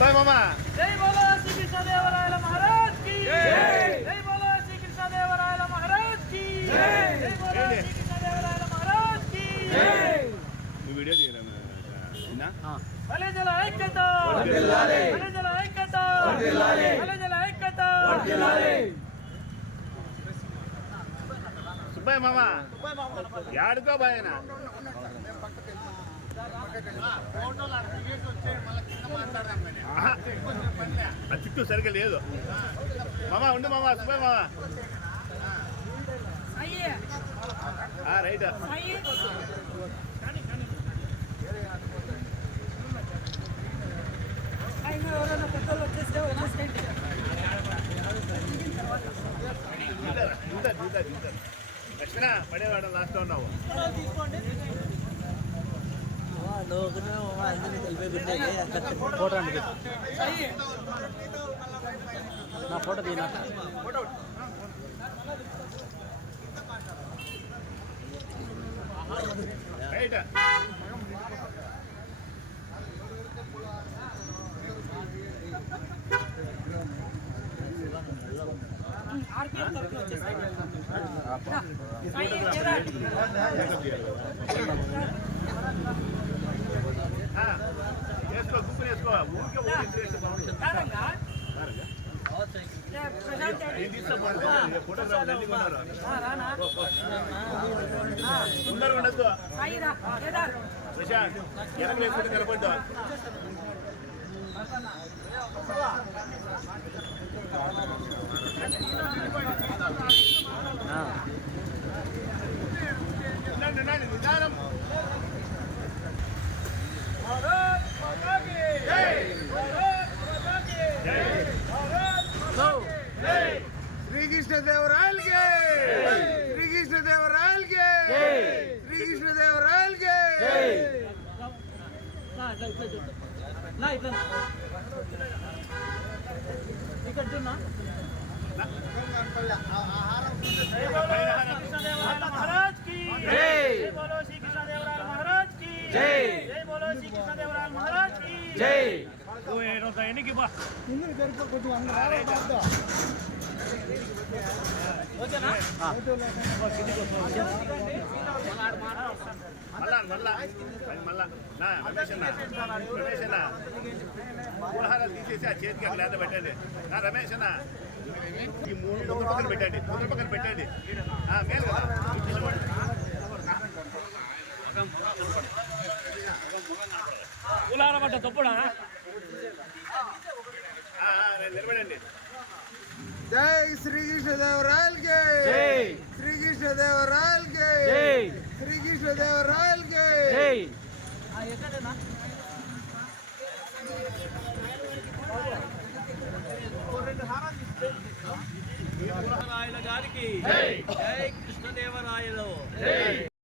Bye మామా జై బోలో శ్రీకృష్ణదేవరాయల మహారాజ్కి. జై. బోలో శ్రీకృష్ణదేవరాయల మహారాజ్కి. జై. బోలో శ్రీకృష్ణదేవరాయల మహారాజ్కి. నువ్వు వీడియో తీయరా నిన్న బలిజల ఐక్యత. బలిజల ఐక్యత. బలిజల ఐక్యత. సుబ్బయ్య మామ. యాడుకో బాయన? చుట్టూ సరిగ్గా లేదు. మామా ఉండు మామా సుబ్బయ్య మామా. రైట్. ఎవరైనా పెద్దలు వచ్చేస్తే వచ్చేసేయండి లక్ష్మణ పడేవాడు లాస్ట్ ఉన్నావు. ఫోటో అండి నా ఫోటో తీనా రైట్ ఆర్పిఎఫ్ వేసుకో గుంపుని వేసుకో ఊరికే ఊరికే వేస్తే శ్రీకృష్ణదేవరాయలకి శ్రీకృష్ణదేవరాయలకి శ్రీకృష్ణదేవరాయలకి నా ఇట్లా ఇట్లా చూడు. నా ఇట్లా ఇక్కడ చూడనా महाराज की जय बोलो श्री कृष्ण देवराय महाराज की जय जय बोलो श्री कृष्ण देवराय महाराज की जय ఓ ఏడో ఎన్నికి బా ఓకేనా మళ్ళా మళ్ళా అది పూలహారాలు తీసేసి ఆ చేతికి అక్కడ లేదా పెట్టండి. నా రమేష్ అన్న. ఈ మూడు పక్కన పెట్టండి. ముందు పక్కన పెట్టండి. ఆ, మేలు కదా. ఉలార పడ్డ తప్పుడా? నిలబడండి. జై శ్రీకృష్ణదేవరాయలకి రాయల గారికి జై కృష్ణదేవరాయలు